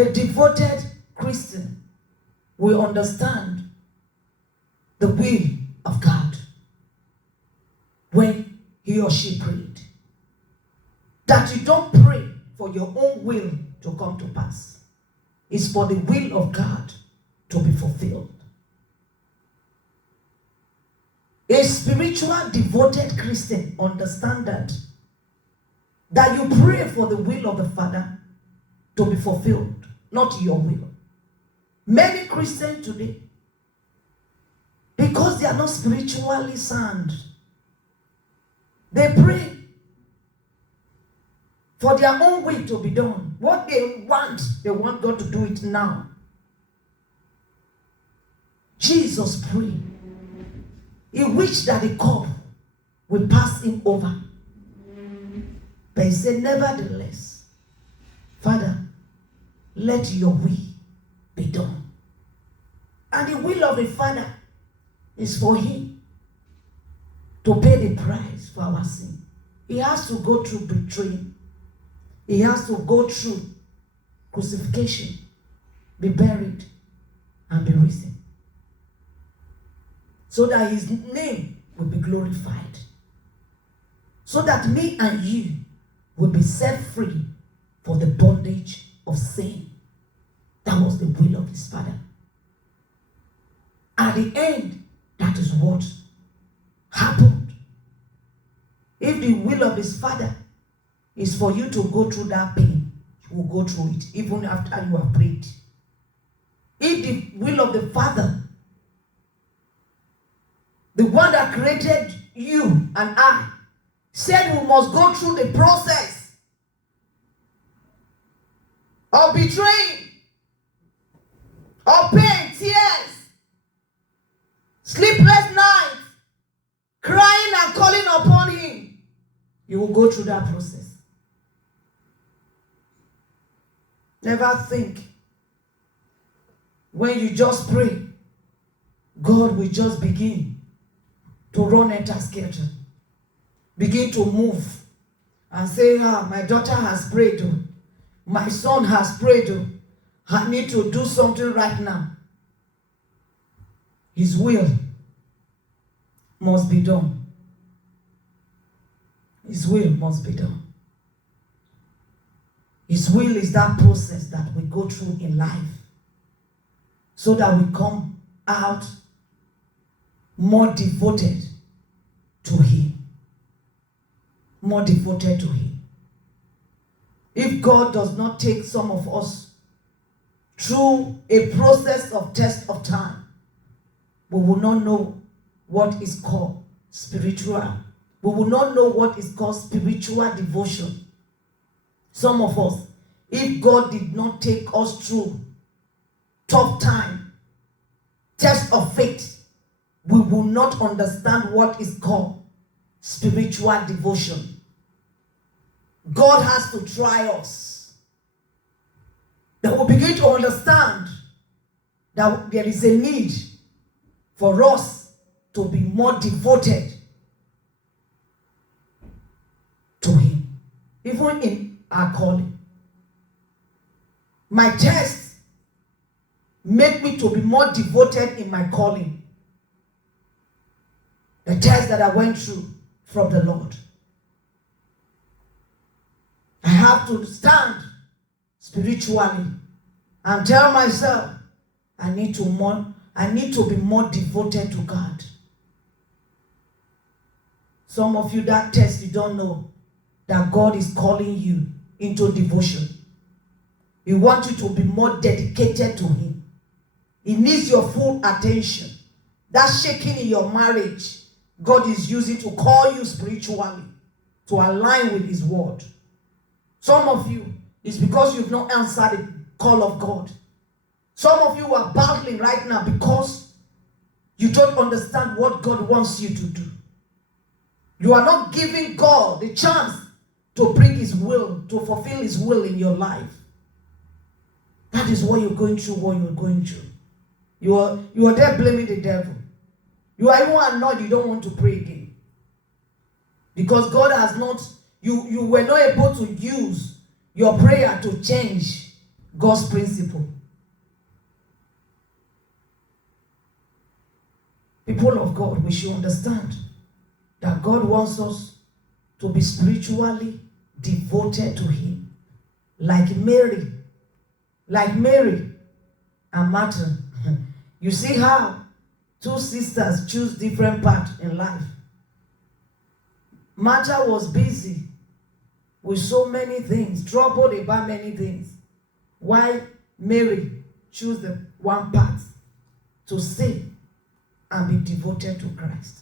A devoted Christian will understand the will of God when he or she prayed. That you don't pray for your own will to come to pass. It's for the will of God to be fulfilled. A spiritual, devoted Christian understands that you pray for the will of the Father to be fulfilled, not your will. Many Christians today, because they are not spiritually sound, they pray for their own will to be done. What they want God to do it now. Jesus prayed. He wished that the cup will pass him over. But he said, nevertheless, Father, let your will be done. And the will of the Father is for him to pay the price for our sin. He has to go through betrayal. He has to go through crucifixion, be buried, and be risen, so that his name will be glorified, so that me and you will be set free for the bondage of sin. That was the will of his Father. At the end, that is what happened. If the will of his Father is for you to go through that pain, you will go through it even after you have prayed. If the will of the Father, the one that created you and I, said we must go through the process of betraying, of pain, tears, sleepless nights, crying and calling upon him, you will go through that process. Never think when you just pray, God will just begin to run enter schedule, begin to move and say, my daughter has prayed, my son has prayed, I need to do something right now. His will must be done. His will must be done. His will is that process that we go through in life, so that we come out more devoted to him. More devoted to him. If God does not take some of us through a process of test of time, we will not know what is called spiritual. We will not know what is called spiritual devotion. Some of us, if God did not take us through tough time, test of faith, we will not understand what is called spiritual devotion. God has to try us. That we begin to understand that there is a need for us to be more devoted to him, even in our calling. My test made me to be more devoted in my calling. The test that I went through from the Lord. I have to stand spiritually and tell myself I need to be more devoted to God. Some of you, that test, you don't know that God is calling you into devotion. He wants you to be more dedicated to him. He needs your full attention. That shaking in your marriage, God is using to call you spiritually, to align with his word. Some of you, it's because you've not answered the call of God. Some of you are battling right now because you don't understand what God wants you to do. You are not giving God the chance to bring his will, to fulfill his will in your life. That is what you're going through, what you're going through. You are there blaming the devil. You are even annoyed you don't want to pray again. Because God has not, you were not able to use your prayer to change God's principle. People of God, we should understand that God wants us to be spiritually devoted to Him. Like Mary and Martha. You see how two sisters choose different paths in life. Martha was busy with so many things, troubled about many things, while Mary chose the one path to stay and be devoted to Christ.